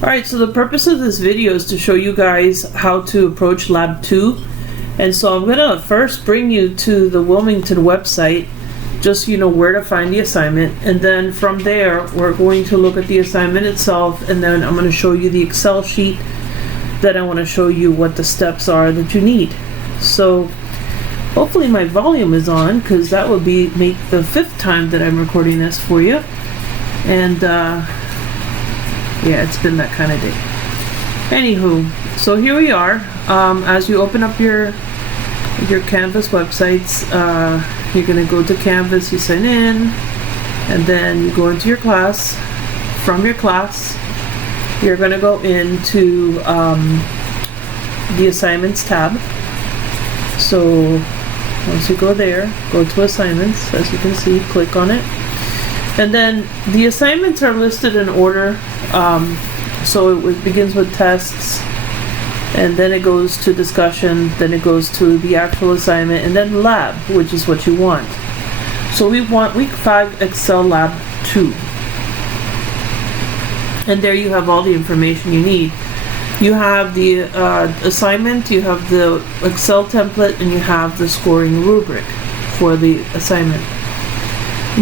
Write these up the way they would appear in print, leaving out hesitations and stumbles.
Alright, so the purpose of this video is to show you guys how to approach Lab 2. And so I'm going to first bring you to the Wilmington website, just so you know where to find the assignment. And then from there, we're going to look at the assignment itself, and then I'm going to show you the Excel sheet. Then I want to show you what the steps are that you need. So hopefully my volume is on, because that would make the 5th time that I'm recording this for you. And yeah, it's been that kind of day. Anywho, so here we are. As you open up your Canvas websites, you're going to go to Canvas, you sign in, and then you go into your class. From your class, you're going to go into the Assignments tab. So once you go there, go to Assignments. As you can see, click on it. And then the assignments are listed in order. So it begins with tests, and then it goes to discussion, then it goes to the actual assignment, and then lab, which is what you want. So we want week 5 Excel Lab 2. And there you have all the information you need. You have the assignment, you have the Excel template, and you have the scoring rubric for the assignment.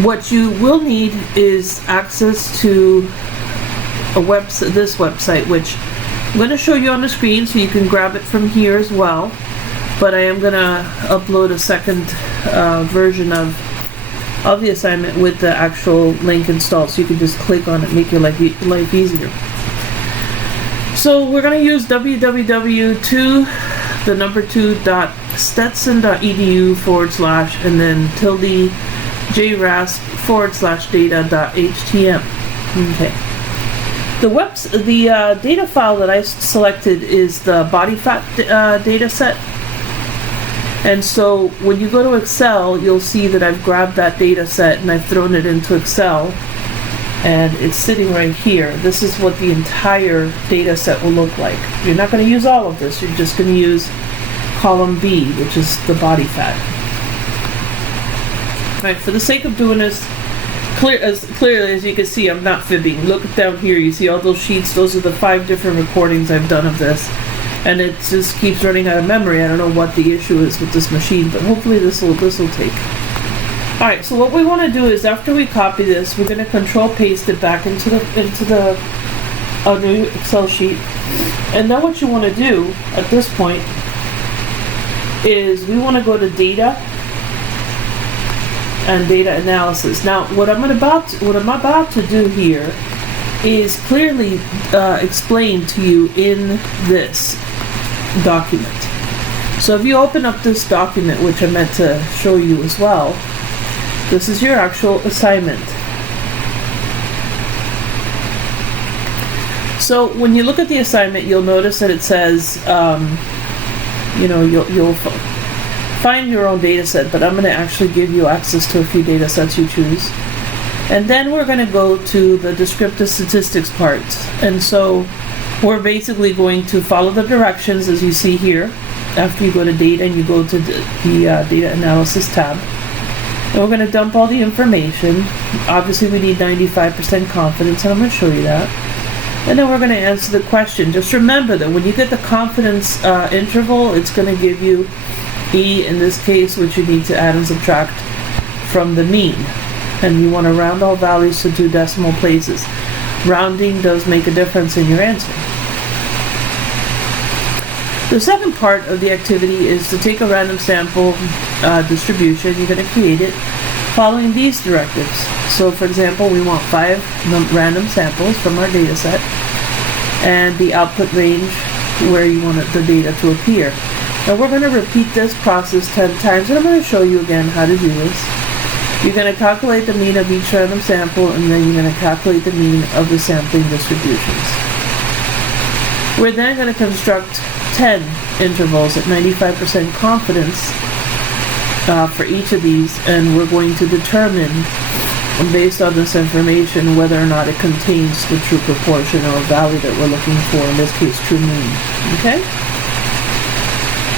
What you will need is access to this website, which I'm going to show you on the screen so you can grab it from here as well. But I am going to upload a second version of the assignment with the actual link installed, so you can just click on it, make your life easier. So we're going to use www.2.stetson.edu/ and then tilde jrasp/data.htm. Okay. The data file that I selected is the body fat data set. And so when you go to Excel, you'll see that I've grabbed that data set and I've thrown it into Excel. And it's sitting right here. This is what the entire data set will look like. You're not going to use all of this. You're just going to use column B, which is the body fat. Alright, for the sake of doing this clearly as you can see, I'm not fibbing. Look down here, you see all those sheets. Those are the 5 different recordings I've done of this, and it just keeps running out of memory. I don't know what the issue is with this machine, but hopefully this will take. Alright, so what we want to do is, after we copy this, we're going to control paste it back into the new Excel sheet. And then what you want to do at this point is we want to go to data and data analysis. Now, what I'm about to do here is clearly explained to you in this document. So if you open up this document, which I meant to show you as well, this is your actual assignment. So when you look at the assignment, you'll notice that it says, you'll find your own data set, but I'm going to actually give you access to a few data sets you choose. And then we're going to go to the descriptive statistics part. And so we're basically going to follow the directions as you see here. After you go to data and you go to the data analysis tab. And we're going to dump all the information. Obviously we need 95% confidence, and I'm going to show you that. And then we're going to answer the question. Just remember that when you get the confidence interval, it's going to give you E in this case, which you need to add and subtract from the mean. And you want to round all values to 2 decimal places. Rounding does make a difference in your answer. The second part of the activity is to take a random sample distribution. You're going to create it following these directives. So for example, we want 5 random samples from our data set, and the output range where you want the data to appear. Now we're going to repeat this process 10 times, and I'm going to show you again how to do this. You're going to calculate the mean of each random sample, and then you're going to calculate the mean of the sampling distributions. We're then going to construct 10 intervals at 95% confidence for each of these, and we're going to determine, based on this information, whether or not it contains the true proportion or value that we're looking for, in this case true mean. Okay?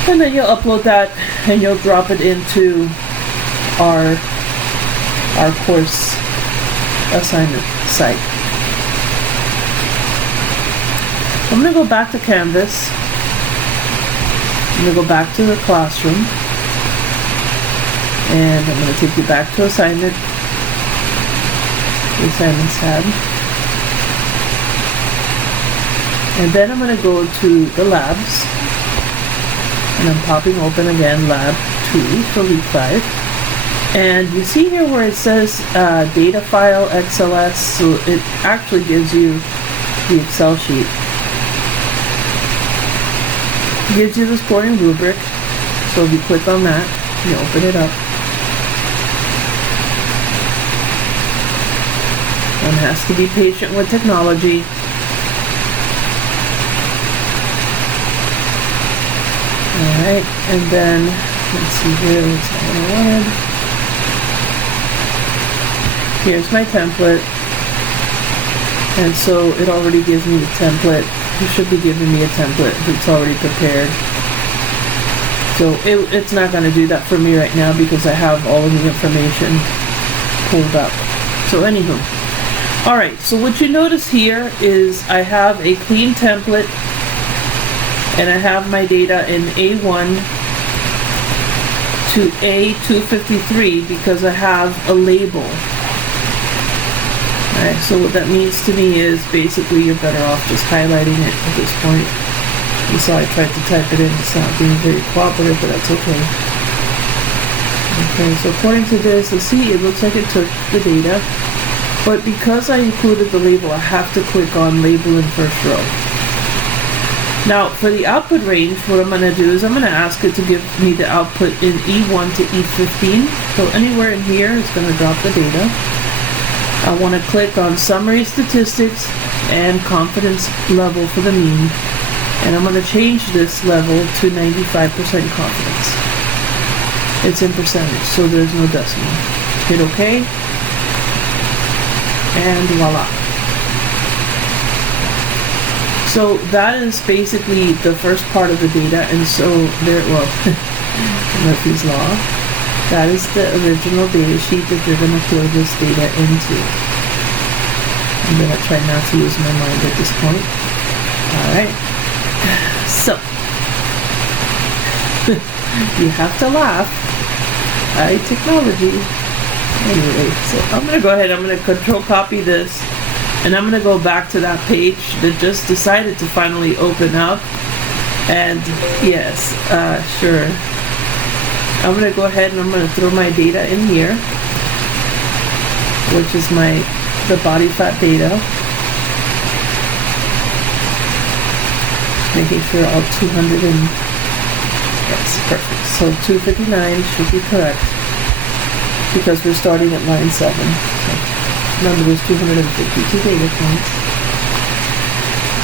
And then you'll upload that and you'll drop it into our course assignment site. I'm going to go back to Canvas. I'm going to go back to the classroom. And I'm going to take you back to assignment. The assignments tab. And then I'm going to go to the labs. And I'm popping open again lab 2 for week 5. And you see here where it says data file XLS, so it actually gives you the Excel sheet. It gives you the scoring rubric. So if you click on that, you open it up. One has to be patient with technology. Alright, and then let's see here, what's what I wanted. Here's my template. And so it already gives me the template. You should be giving me a template if it's already prepared. So it's not going to do that for me right now because I have all of the information pulled up. So anywho. Alright, so what you notice here is I have a clean template and I have my data in A1 to A253 because I have a label. Alright, so what that means to me is basically you're better off just highlighting it at this point. And so I tried to type it in, it's not being very cooperative, but that's okay. Okay, so according to this, let's see, it looks like it took the data. But because I included the label, I have to click on label in first row. Now, for the output range, what I'm going to do is I'm going to ask it to give me the output in E1 to E15. So anywhere in here, it's going to drop the data. I want to click on summary statistics and confidence level for the mean. And I'm going to change this level to 95% confidence. It's in percentage, so there's no decimal. Hit OK. And voila. So that is basically the first part of the data, and so there, well, Murphy's Law, that is the original data sheet that you're going to fill this data into. I'm going to try not to use my mind at this point. Alright, so, you have to laugh. Technology. Anyway, so I'm going to go ahead, I'm going to control copy this, and I'm going to go back to that page that just decided to finally open up. And yes, sure. I'm going to go ahead and I'm going to throw my data in here, which is the body fat data. Making sure all 200 and, yes, perfect. So 259 should be correct, because we're starting at line 7. So remember, there's 252 data points.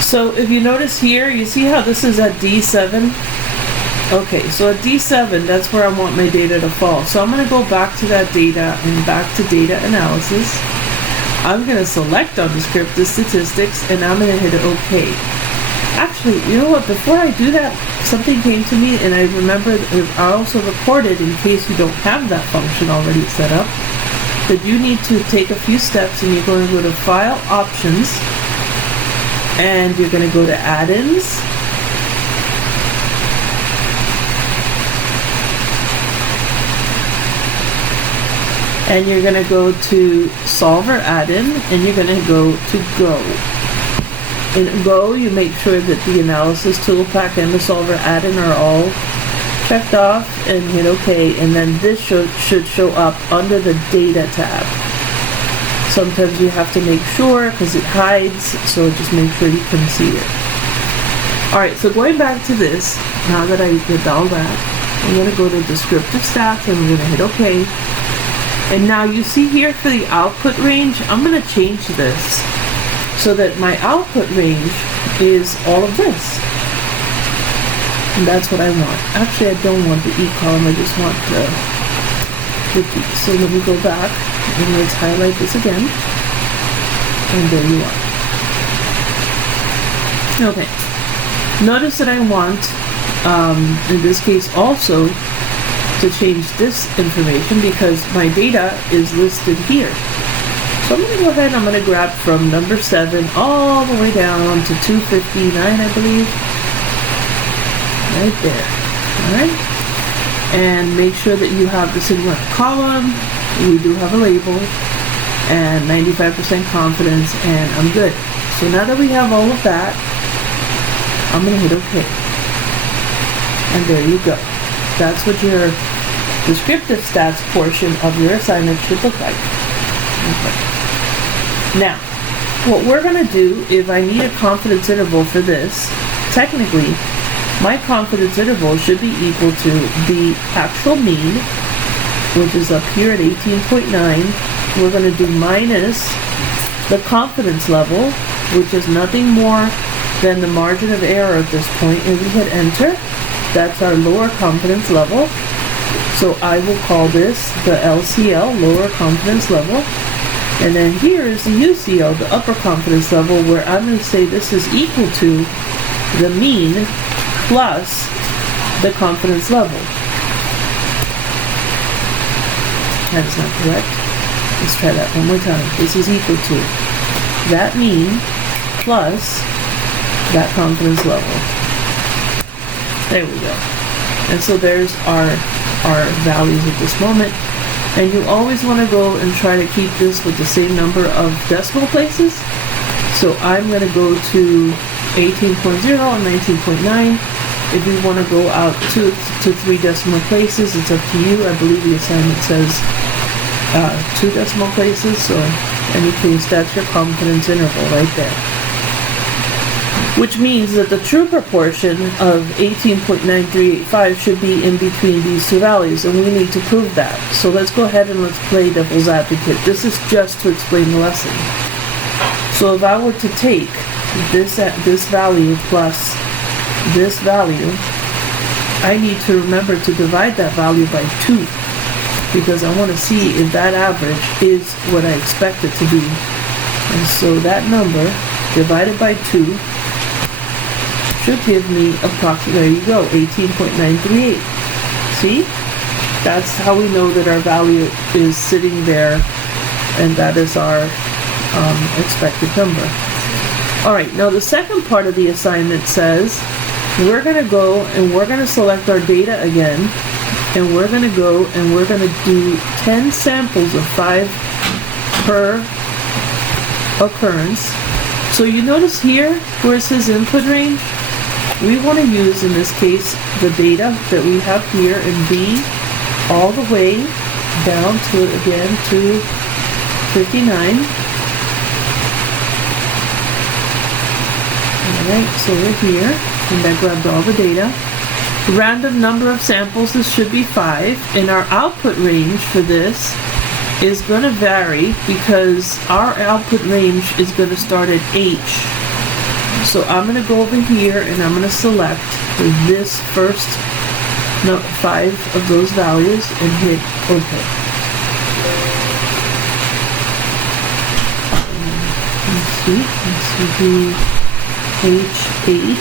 So if you notice here, you see how this is at D7? Okay, so at D7, that's where I want my data to fall. So I'm going to go back to that data and back to data analysis. I'm going to select on Descriptive Statistics and I'm going to hit OK. Actually, you know what? Before I do that, something came to me, and I remembered I also recorded, in case you don't have that function already set up, that you need to take a few steps, and you're going to go to File Options, and you're going to go to Add-ins, and you're going to go to Solver Add-in, and you're going to go to Go. In Go, you make sure that the Analysis Toolpack and the Solver Add-in are all checked off, and hit OK, and then this should show up under the Data tab. Sometimes you have to make sure, because it hides, so just make sure you can see it. Alright, so going back to this, now that I did all that, I'm going to go to Descriptive Stats, and I'm going to hit OK. And now you see here for the output range, I'm going to change this so that my output range is all of this. And that's what I want. Actually, I don't want the E column, I just want the D. So let me go back and let's highlight this again. And there you are. Okay. Notice that I want, in this case also, to change this information because my data is listed here. So I'm going to go ahead and I'm going to grab from number 7 all the way down to 259, I believe. Right there. Alright? And make sure that you have the sigma column. We do have a label. And 95% confidence, and I'm good. So now that we have all of that, I'm going to hit OK. And there you go. That's what your descriptive stats portion of your assignment should look like. Okay. Now, what we're going to do, if I need a confidence interval for this, technically, my confidence interval should be equal to the actual mean, which is up here at 18.9. We're going to do minus the confidence level, which is nothing more than the margin of error at this point. And we hit enter. That's our lower confidence level. So I will call this the LCL, lower confidence level. And then here is the UCL, the upper confidence level, where I'm going to say this is equal to the mean plus the confidence level. That's not correct. Let's try that one more time. This is equal to that mean plus that confidence level. There we go. And so there's our values at this moment. And you always want to go and try to keep this with the same number of decimal places. So I'm going to go to 18.0 and 19.9. If you want to go out to 3 decimal places, it's up to you. I believe the assignment says 2 decimal places. So in any case, that's your confidence interval right there. Which means that the true proportion of 18.9385 should be in between these two values, and we need to prove that. So let's go ahead and let's play devil's advocate. This is just to explain the lesson. So if I were to take this value plus this value, I need to remember to divide that value by 2, because I want to see if that average is what I expect it to be. And so that number divided by 2 should give me approximately, there you go, 18.938. See? That's how we know that our value is sitting there, and that is our expected number. Alright, now the second part of the assignment says we're going to go and we're going to select our data again, and we're going to go and we're going to do 10 samples of 5 per occurrence. So you notice here where it says input range, we want to use, in this case, the data that we have here in B all the way down to, again, to 59. Alright, so we're here, and that grabbed all the data. Random number of samples, this should be 5, and our output range for this is going to vary because our output range is going to start at H. So I'm going to go over here and I'm going to select this first 5 of those values and hit OK. Let's see H8.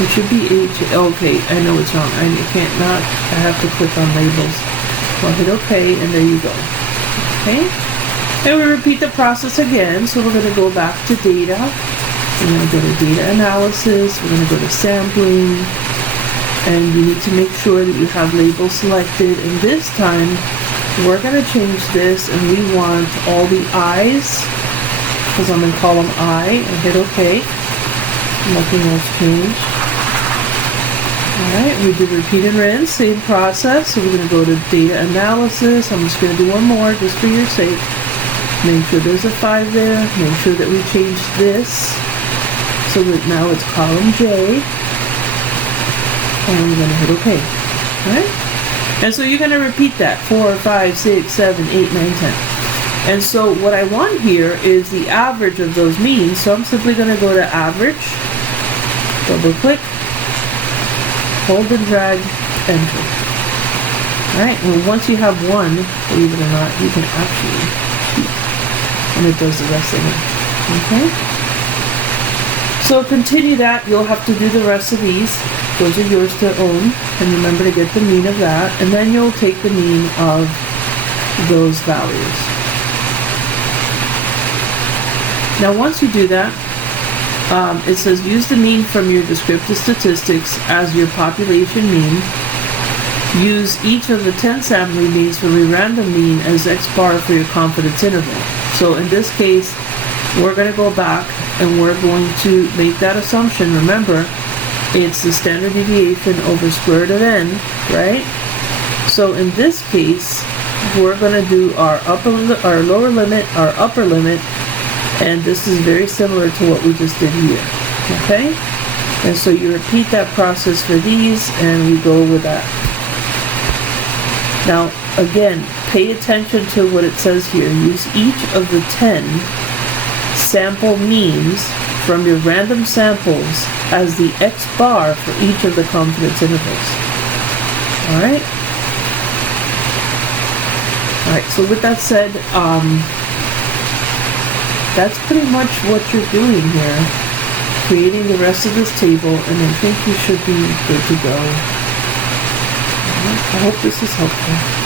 It should be H. Okay, I know it's wrong. I have to click on labels. I'll hit OK, and there you go. Okay. And we repeat the process again. So we're going to go back to data. We're going to go to data analysis. We're going to go to sampling. And you need to make sure that you have labels selected. And this time, we're going to change this, and we want all the I's, because I'm in column I, and hit OK. Nothing else changed. Alright, we do repeat and rinse, same process. So we're going to go to data analysis. I'm just going to do one more just for your sake. Make sure there's a 5 there. Make sure that we change this so that now it's column J. And we're going to hit OK. Alright? And so you're going to repeat that 4, 5, 6, 7, 8, 9, 10. And so what I want here is the average of those means. So I'm simply going to go to average, double click, hold and drag, enter. Alright, well once you have one, believe it or not, you can actually keep, and it does the rest of it. Okay? So continue that, you'll have to do the rest of these. Those are yours to own, and remember to get the mean of that, and then you'll take the mean of those values. Now once you do that, it says use the mean from your descriptive statistics as your population mean. Use each of the 10 sampling means from a random mean as X bar for your confidence interval. So in this case, we're going to go back and we're going to make that assumption. Remember, it's the standard deviation over square root of n, right? So in this case, we're going to do our lower limit, our upper limit, and this is very similar to what we just did here, okay? And so you repeat that process for these, and we go with that. Now, again, pay attention to what it says here. Use each of the 10 sample means from your random samples as the X bar for each of the confidence intervals. Alright? Alright, so with that said, that's pretty much what you're doing here. Creating the rest of this table, and I think you should be good to go. I hope this is helpful.